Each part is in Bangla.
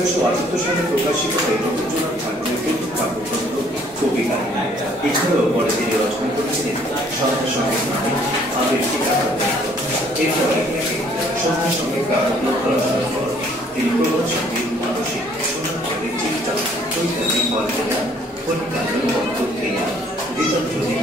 1878 সালে প্রকাশিত হয় রবীন্দ্রনাথ ঠাকুরের প্রথম কাব্যগ্রন্থ কবিতা। এছাড়াও পরে তিনি রচনা করেছিলেন সন্ধ্যা সঙ্গীত নামে আবেগটি কাব্যগ্রন্থ। এরপর সন্ধ্যা সঙ্গীত কাব্যগ্রন্থ রচনার পর তিনি প্রবল সঙ্গীত, মানসিক, সোনার চিন্তা, চৈতালি, বলবেলা, কণিকাণ্ড, বক্তৃতা, গীতাঞ্জলি,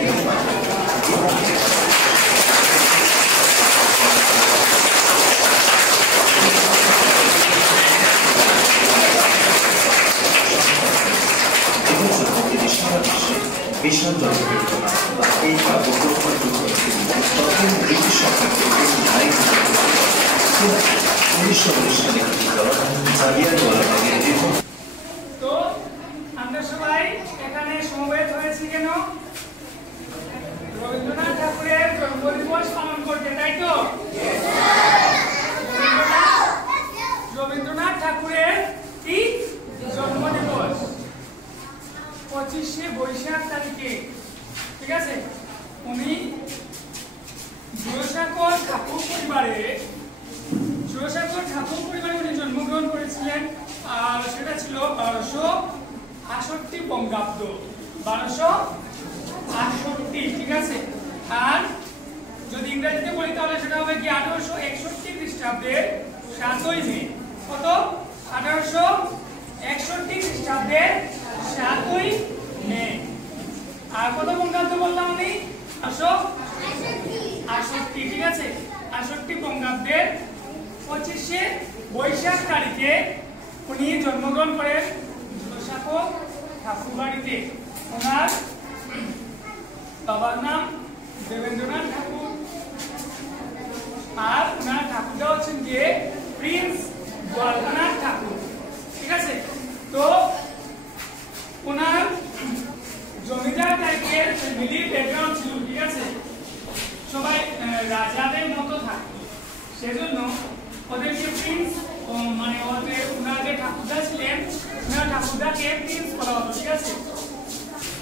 বিশাল জনপ্রিয়তা এই কাব্যগ্রন্থ তখন ব্রিটিশ সরকারকে নারী 1919 সালে জালিয়ান ওয়ালাবাগের দীর্ঘ। তো আমরা সবাই এখানে সমবেত হয়েছি কেন? রবীন্দ্রনাথ ঠাকুরের জন্মদিবস পালন করতে, তাই তো? রবীন্দ্রনাথ ঠাকুরের কি জন্মদিবস? 25শে বৈশাখ তারিখে, ঠিক আছে? উনি জোড়াসাঁকোর ঠাকুর পরিবারে উনি জন্মগ্রহণ করেছিলেন। আর সেটা ছিল 1268 বঙ্গাব্দ, 1268, ঠিক আছে? আর যদি ইংরেজিতে বলি তাহলে সেটা হবে কি 1861 খ্রিস্টাব্দের 7ই মে। কত? 1861 খ্রিস্টাব্দের 7ই মে। আর কত বঙ্গাব্দ বললাম আমি? 1868, ঠিক আছে? 68 বঙ্গাব্দের 25শে বৈশাখ তারিখে উনি জন্মগ্রহণ করেন জোড়াসাঁকো ঠাকুরবাড়িতে। ওনার বাবার নাম দেবেন্দ্রনাথ ঠাকুর, আর ওনার ঠাকুরটা হচ্ছেন যে প্রিন্স দ্বারকানাথ ঠাকুর, ঠিক আছে? তো ওনার জমিদার টাইপের ফ্যামিলি ব্যাকগ্রাউন্ড ছিল, ঠিক আছে? সবাই রাজাদের মতো থাকতো, সেজন্য ওদেরকে প্রিন্স, মানে ওনার যে ঠাকুরদা ছিলেন, ওনার ঠাকুরদাকে প্রিন্স বলা হতো, ঠিক আছে?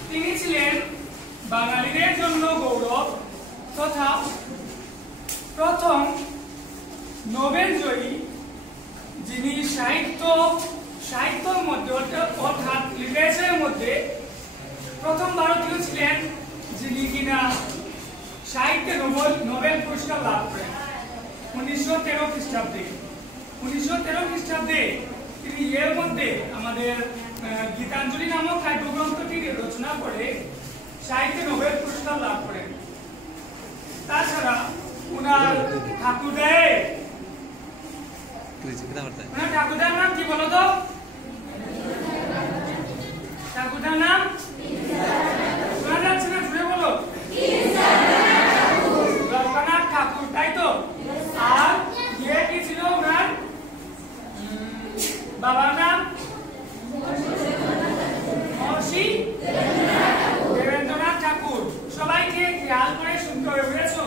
তিনি ছিলেন বাঙালিদের জন্য গৌরব তথা প্রথম নোবেল জয়ী, যিনি সাহিত্যের মধ্যে অর্থাৎ লিটারেচারের মধ্যে প্রথম ভারতীয় ছিলেন যিনি কিনা সাহিত্যে নোবেল পুরস্কার লাভ করেন 1913 খ্রিস্টাব্দে। 1913 খ্রিস্টাব্দে তিনি এর মধ্যে আমাদের গীতাঞ্জলি নামক কাব্যগ্রন্থটি রচনা করে সাহিত্যে নোবেল পুরস্কার লাভ করেন। তাছাড়া উনার ঠাকুরদার নাম কি বলো তো? ঠাকুরদার নাম শোনা যাচ্ছে না, জুড়ে বলো। দ্বারকানাথ ঠাকুর, তাই তো? আর ইয়ে কি ছিল ওনার বাবার নাম? মহর্ষি দেবেন্দ্রনাথ ঠাকুর। সবাইকে খেয়াল করে শুনতে হবে, বুঝেছো?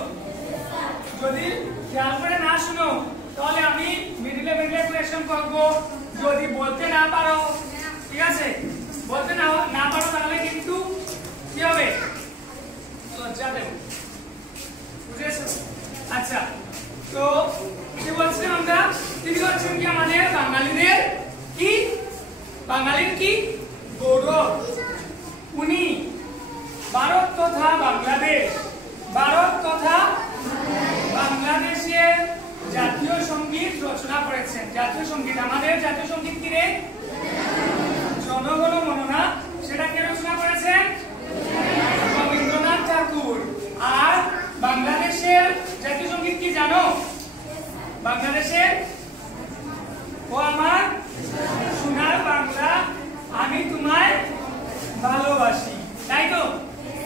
যদি খেয়াল করে না শুনো তাহলে আমি মিডিলে কোয়েশ্চেন করব। যদি বলতে না পারো, ঠিক আছে, বলতে না পারো তাহলে কিন্তু কি হবে? লজ্জা দেব, বুঝেছো? আচ্ছা, তো কি বলছিলাম আমরা? তিনি হচ্ছেন কি আমাদের বাঙালির কি গৌরব। উনি ভারত তথা বাংলাদেশের জাতীয় সঙ্গীত রচনা করেছেন। জাতীয় সঙ্গীত, আমাদের জাতীয় সঙ্গীত কি রে? জনগণ মন না, সেটা কে রচনা করেছেন? রবীন্দ্রনাথ ঠাকুর। আর বাংলাদেশের জাতীয় সঙ্গীত কি জানো? বাংলাদেশের ও আমার সোনার বাংলা আমি তোমায় ভালোবাসি, তাই তো?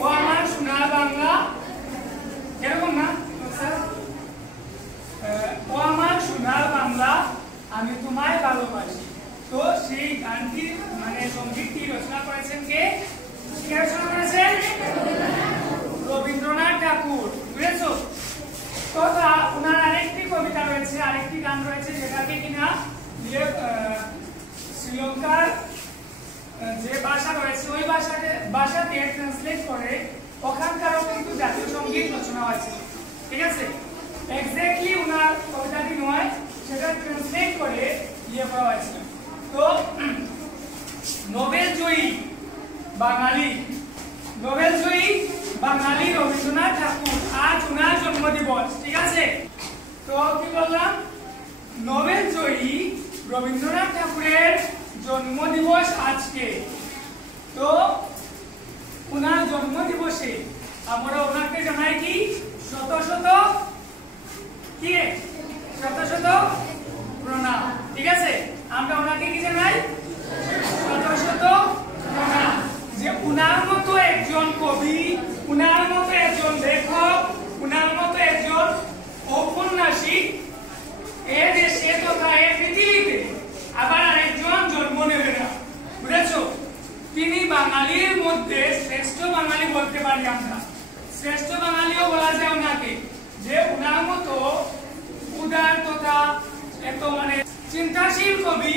ও আমার সোনার বাংলা, এরকম না? ও আমার সোনার বাংলা আমি তোমায় ভালোবাসি। তো সেই গানটি মানে সঙ্গীতটি রচনা করেছেন কে? রচনা করেছেন রবীন্দ্রনাথ ঠাকুর, বুঝেছো? তথা ওনার আরেকটি কবিতা রয়েছে, আরেকটি গান রয়েছে, যেটাকে কিনা শ্রীলঙ্কার যে ভাষা রয়েছে ওই ভাষাতে ট্রান্সলেট করে ওখানকারও কিন্তু জাতীয় সঙ্গীত রচনা হয়েছে, ঠিক আছে? এক্স্যাক্টলি ওনার কবিতাটি নয়, সেটা ট্রান্সলেট করে ইয়ে করা হয়েছিল, তো নোবেল জয়ী বাঙালি রবীন্দ্রনাথ ঠাকুর, আজ ওনার জন্মদিবস। ঠিক আছে, তো কি বললাম, নোবেল জয়ী রবীন্দ্রনাথ ঠাকুরের জন্মদিবস আজকে। তো ওনার জন্মদিবসে আমরা ওনাকে জানাই কি শত শত প্রণাম। ঠিক আছে, আমরা ওনাকে কি জানাই শত শত প্রণাম। যে উনার মতো একজন কবি, উনার মতো একজন লেখক, উনার মতো একজন ঔপন্যাসিক এ দেশে তথা এ পৃথিবীতে আবার আরেকজন জন্ম নেবে না। বুঝেছো? তিনি বাঙালির মধ্যে শ্রেষ্ঠ বাঙালি বলতে পারি আমরা, শ্রেষ্ঠ বাঙালিও বলা যায় ওনাকে। যে উনার মতো উদার তথা এত মানে চিন্তাশীল কবি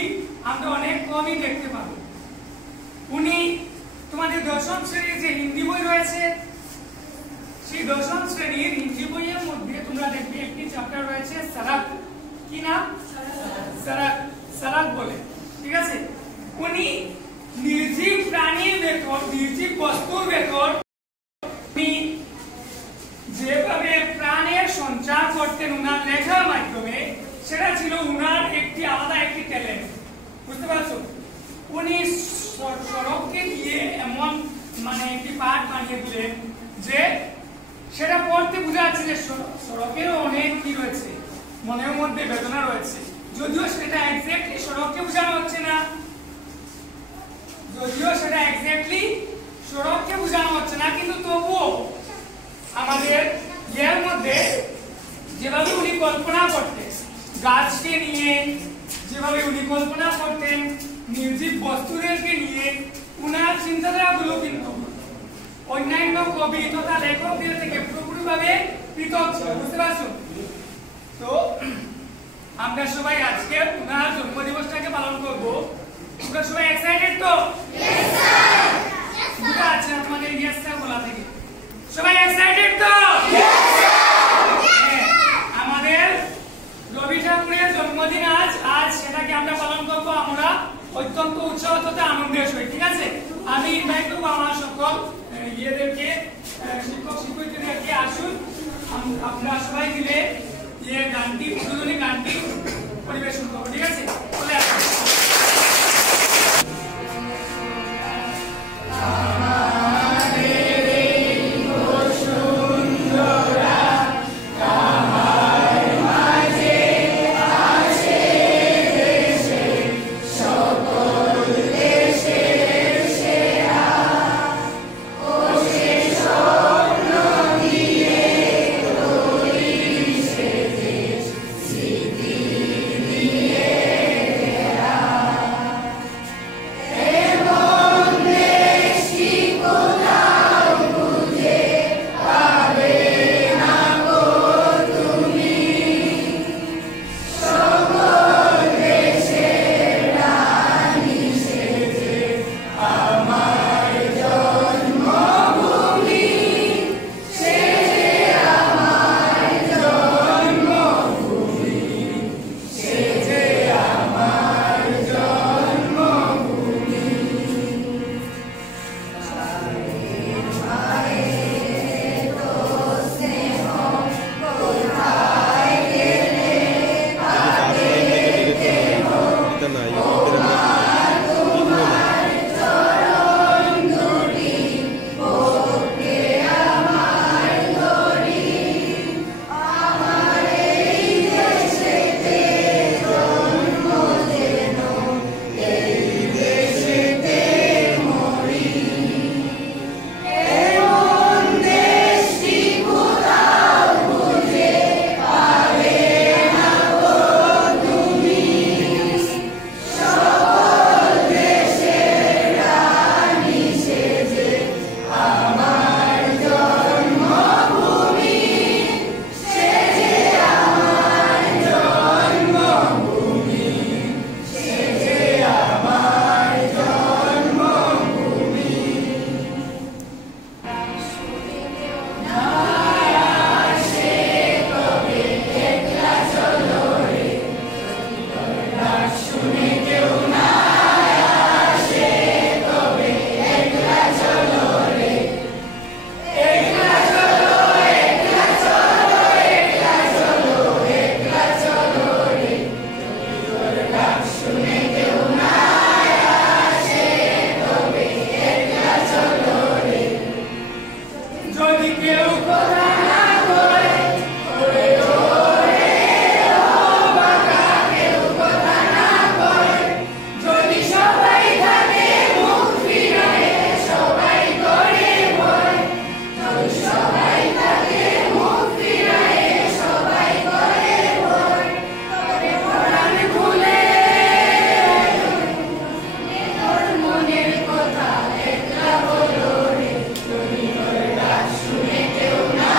আমরা অনেক কমই দেখতে পাবো। উনি তোমাদের দশম শ্রেণীর যে হিন্দি বই রয়েছে, সেই দশম শ্রেণীর হিন্দি বইয়ের মধ্যে তোমরা দেখবে একটি চ্যাপ্টার রয়েছে সারাক। কি নাম? সারাক বলে। ঠিক আছে, উনি নির্জীব প্রাণীর ভেতর, নির্জীব বস্তুর ভেতর যেভাবে প্রাণের সঞ্চার করতেন উনার লেখার মাধ্যমে, সেটা ছিল উনার একটি আলাদা একটি ট্যালেন্ট। বুঝতে পারছো? উনি সড়ককে দিয়ে এমন মানে একটি পাঠ বানিয়ে দিলেন যে সেটা পড়তে বোঝা যাচ্ছে যে সড়কেরও অনেক কি রয়েছে, মনের মধ্যে বেদনা রয়েছে। যদিও সেটা এক্স্যাক্টলি সড়ককে বোঝানো হচ্ছে না, কিন্তু তবুও আমাদের এর মধ্যে যেভাবে উনি কল্পনা করতেন গাছকে নিয়ে, যেভাবে উনি কল্পনা করতেন নির্জীব বস্তুদেরকে নিয়ে, উনার চিন্তাধারাগুলো কিন্তু অন্যান্য কবি তথা লেখকদের থেকে পুরোপুরিভাবে পৃথক ছিল। বুঝতে পারছো? তো আমরা সবাই আজকে উনার জন্মদিবসটাকে পালন করব। তোমরা সবাই এক্সাইটেড তো? Yes sir. বুঝা আছে আমাদের ইয়েস স্যার বলা থেকে? সবাই এক্সাইটেড তো? Yes sir. আমাদের রবি ঠাকুরের জন্মদিন আজ সেটাকে আমরা পালন করব আমরা অত্যন্ত উৎসাহ তথা আনন্দের সহিত। ঠিক আছে, আমি ইনভাইট করব আমার সকল ইয়েদেরকে, শিক্ষক শিক্ষয়িত্রীদেরকে, আসুন আমরা সবাই মিলে এই গানটি, উদ্বোধনী গানটি পরিবেশন করবো। ঠিক আছে, চলে আসুন। Yeah. যদি কেউ কথা না বলে ওরে ওরে ও বাঁকা, কেউ কথা না বলে যদি সবাই থাকে মুখ ফিরায়, সবাই করে ভয়, যদি সবাই থাকে মুখ ফিরায়, সবাই করে ভয়, তবে পরাণ খুলে তোর মনের কথা একলা বলো রে, যদি তোর ডাক শুনে কেউ না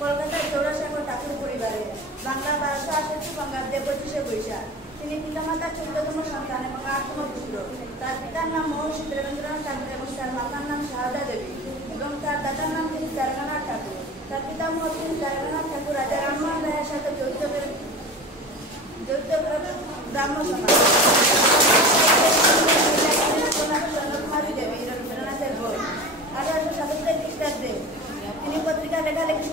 কলকাতার জোড়াসাঁকো ঠাকুর পরিবারে। বাংলা 1268 বঙ্গাব্দে 25শে বৈশাখ। তিনি পিতামাতার 14তম সন্তান এবং 8তম পুত্র। তার পিতার নাম মহর্ষি দেবেন্দ্রনাথ ঠাকুর এবং তার মাতার নাম সারদা দেবী এবং তার দাদার নাম তিনি দ্বারকানাথ ঠাকুর। তার পিতামহ তিনি দ্বারকানাথ ঠাকুর রাজা রামমোহন রায়ের সাথে যৌথ ব্রাহ্ম সমাজ। চন্দ্রকুমারী দেবী রবীন্দ্রনাথের বোন। 1877 খ্রিস্টাব্দে তিনি পত্রিকা লেখালেখি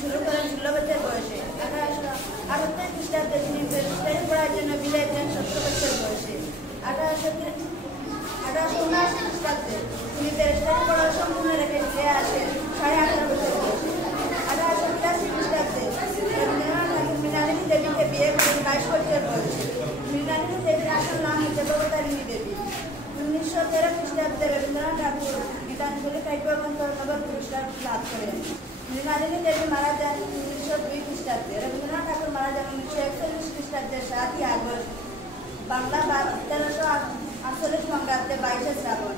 শুরু করেন 16 বছর বয়সে। 1878 খ্রিস্টাব্দে তিনি ব্যারিস্টারি পড়ার জন্য বিলেত যান 17 বছর বয়সে। 1879 খ্রিস্টাব্দে তিনি ব্যারিস্টারি পড়া সম্পূর্ণ রেখে ফিরে আসেন 18.5 বছর বয়সে। 1883 খ্রিস্টাব্দে রবীন্দ্রনাথ ঠাকুর মৃণালিনী দেবীকে বিয়ে করেন 22 বছর বয়সে। মৃণালিনী দেবীর আসল নাম হচ্ছে ভবতারিণী দেবী। 1913 খ্রিস্টাব্দে রবীন্দ্রনাথ ঠাকুর গীতাঞ্জলি কাব্যগ্রন্থ নোবেল পুরস্কার লাভ করেন। মৃণালিনী দেবী মারা যান 1902 খ্রিস্টাব্দে। রবীন্দ্রনাথ ঠাকুর মারা যান 1941 খ্রিস্টাব্দের 7ই আগস্ট। বাংলা 1348 বঙ্গাব্দে 22শে শ্রাবণ।